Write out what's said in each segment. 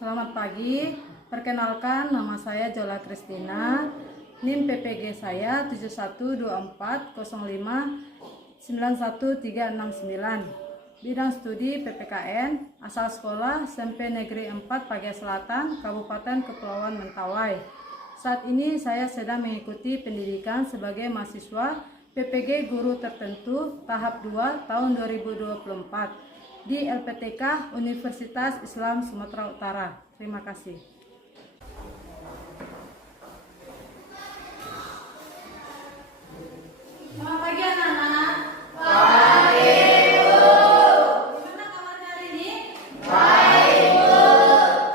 Selamat pagi, perkenalkan nama saya Jola Kristina, NIM PPG saya 7124059139, bidang studi PPKN, asal sekolah SMP Negeri 4 Pagia Selatan, Kabupaten Kepulauan Mentawai. Saat ini saya sedang mengikuti pendidikan sebagai mahasiswa PPG Guru Tertentu tahap 2 tahun 2024 di LPTK Universitas Islam Sumatera Utara. Terima kasih. Selamat pagi anak-anak. Pagi, Bu. Gimana kabarnya hari ini? Baik, Bu.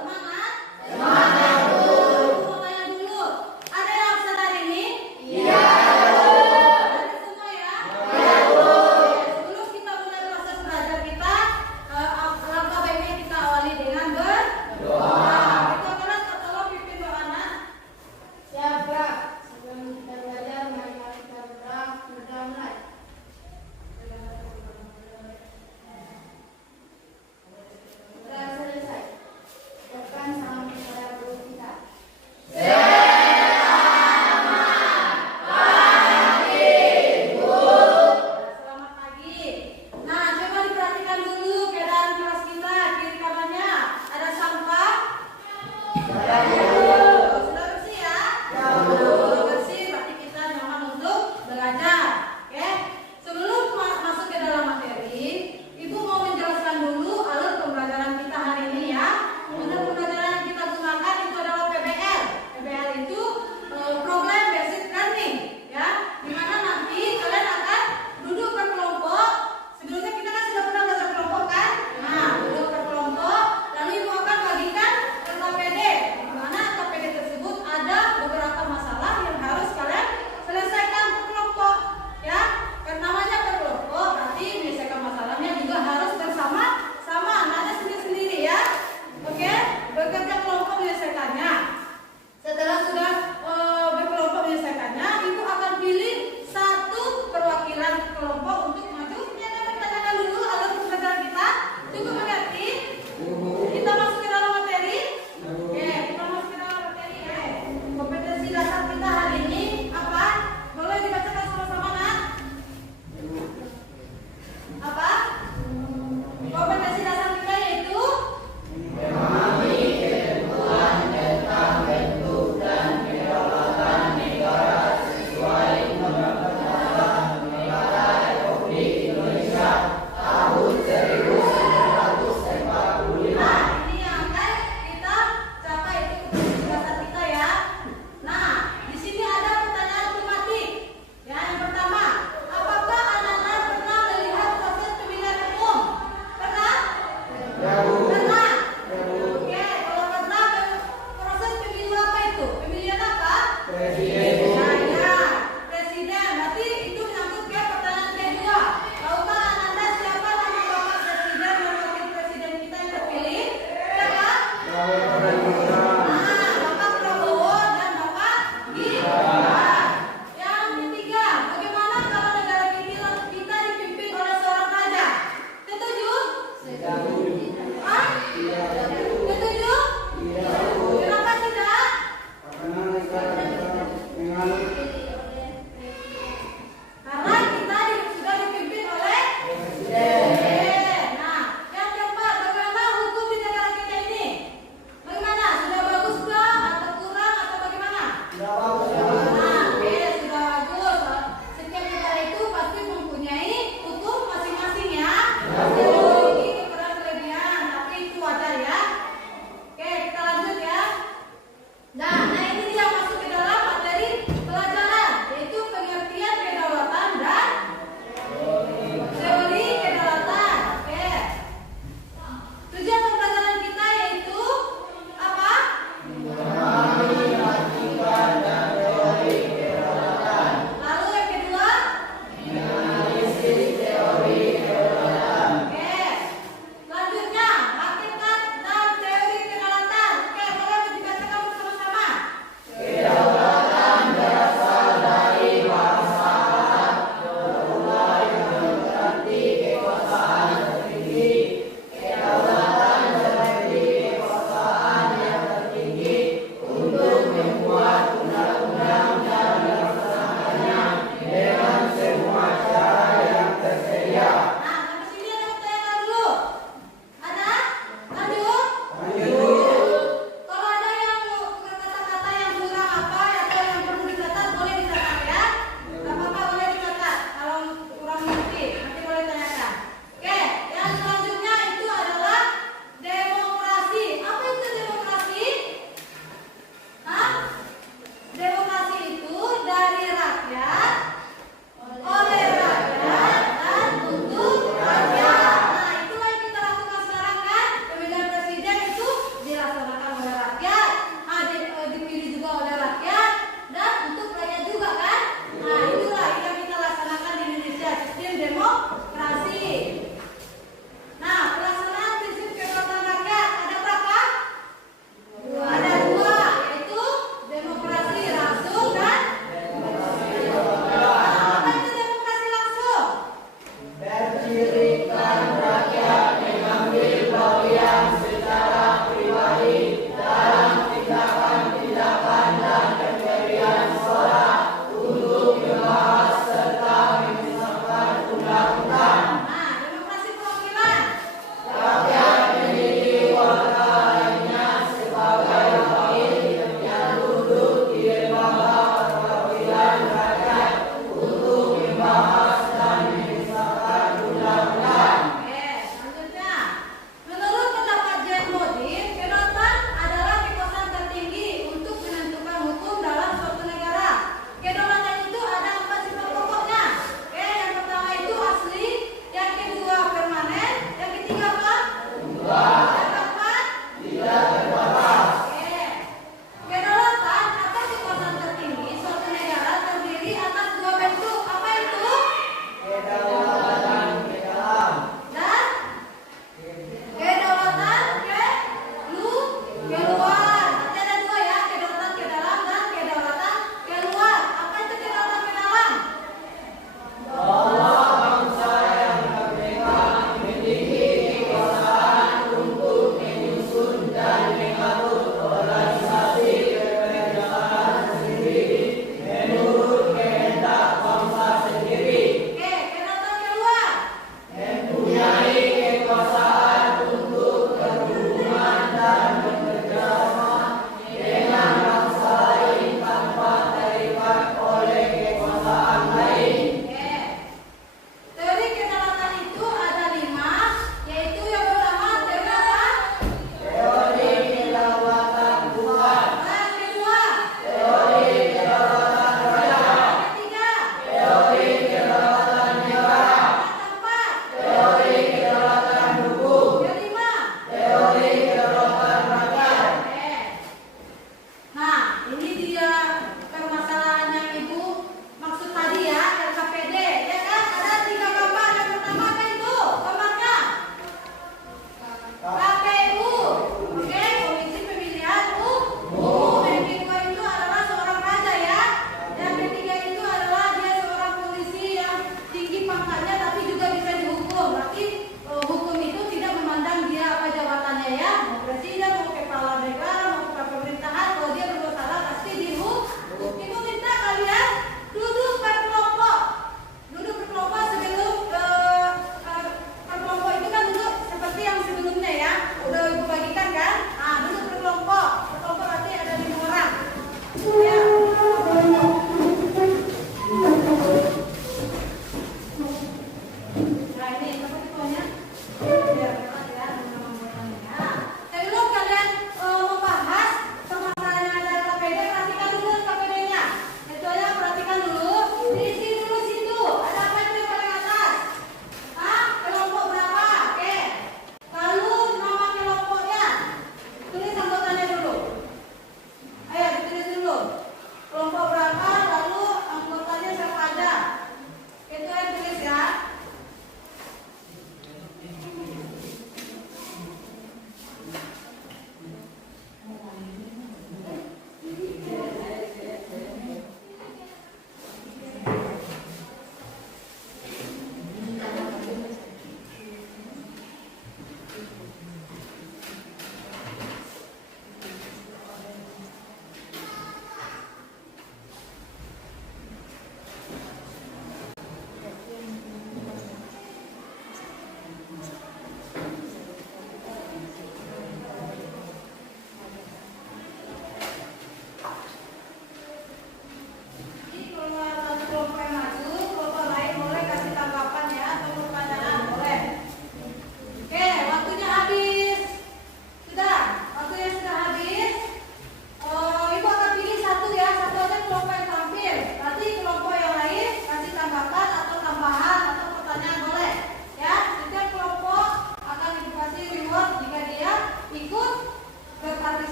Semangat? Semangat, Bu. Mau tanya dulu, ada yang absen hari ini? Iya, Bu. Ada semua ya? Iya, Bu. Sebelum kita mulai proses belajar kita, langkah baiknya kita awali dengan berdoa. Kita kelas tolong pimpin doa. Siap, Kak. Sebelum kita belajar, mari kita berdoa. Sudah mulai.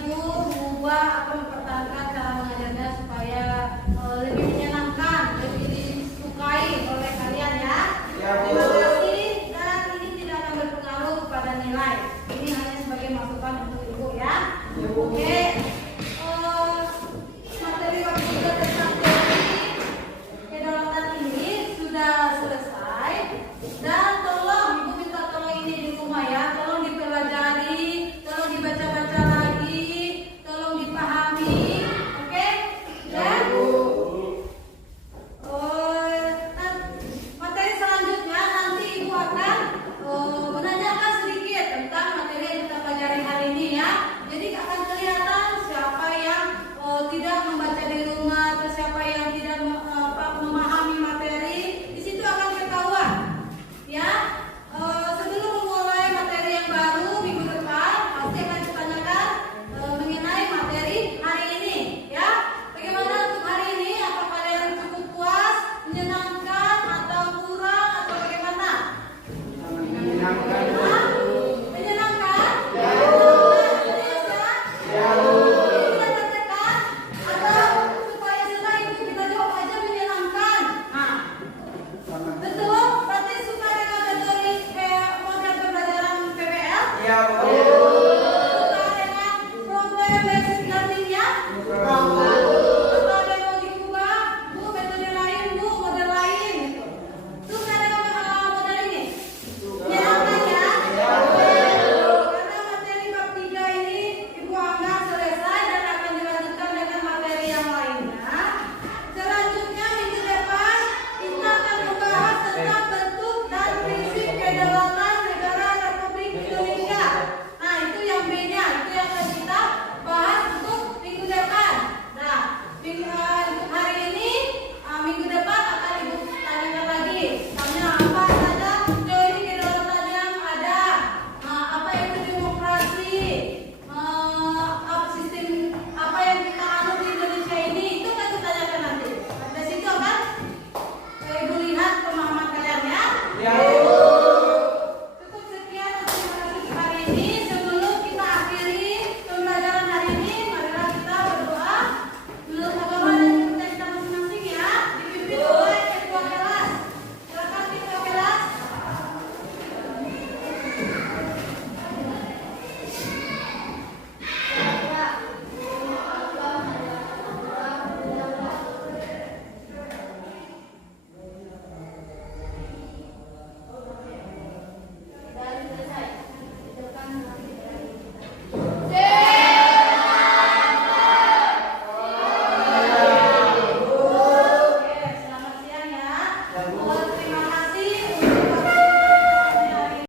Ibu mengubah atau mempertahankan cara mengajarnya supaya lebih menyenangkan, lebih disukai oleh kalian ya. Terima kasih, dan ini tidak akan berpengaruh kepada nilai. Ini hanya sebagai masukan untuk Ibu ya. Oke. Materi waktu kita tentang teori kedaulatan ini sudah selesai, dan tolong Ibu minta tolong ini di rumah ya, tolong dipelajari, tolong dibaca-baca lagi, tolong dipahami, oke? Dan materi selanjutnya nanti Ibu akan menanyakan sedikit tentang materi yang kita pelajari hari ini ya. Jadi akan kelihatan siapa yang tidak membaca di rumah atau siapa yang tidak memahami materi. Di situ akan ketahuan ya. Sebelum memulai materi yang baru minggu depan, pasti akan ditanyakan mengenai materi hari ini ya. Bagaimana untuk hari ini? Apakah kalian cukup puas, menyenangkan, atau kurang, atau bagaimana? Menyenangkan. Menyenangkan? Serius ya? Tidak tertekan? Atau supaya senang itu kita jawab aja menyenangkan? Nah, betul? Berarti suka dengan metode model pembelajaran PBL? Suka dengan problem basic learning-nya? Atau ada yang mau diubah? Bu, metode lain, Bu, model lain gitu. Suka dengan model ini? Menyenangkan ya? Karena materi bab 3 ini Ibu anggap selesai dan akan dilanjutkan dengan materi yang lainnya. Selanjutnya minggu depan kita akan membahas tentang bentuk dan prinsip kedaulatan negara Republik Indonesia. Nah, itu yang B-nya, itu yang akan kita bahas untuk minggu depan. Nah, untuk hari ini, minggu depan akan Ibu tanyakan lagi. Tanya apa saja teori kedaulatan yang ada, apa itu demokrasi, sistem apa yang kita anut di Indonesia ini, itu akan ditanyakan nanti. Dari situ akan Ibu lihat pemahaman kalian ya. Cukup sekian, terima kasih hari ini.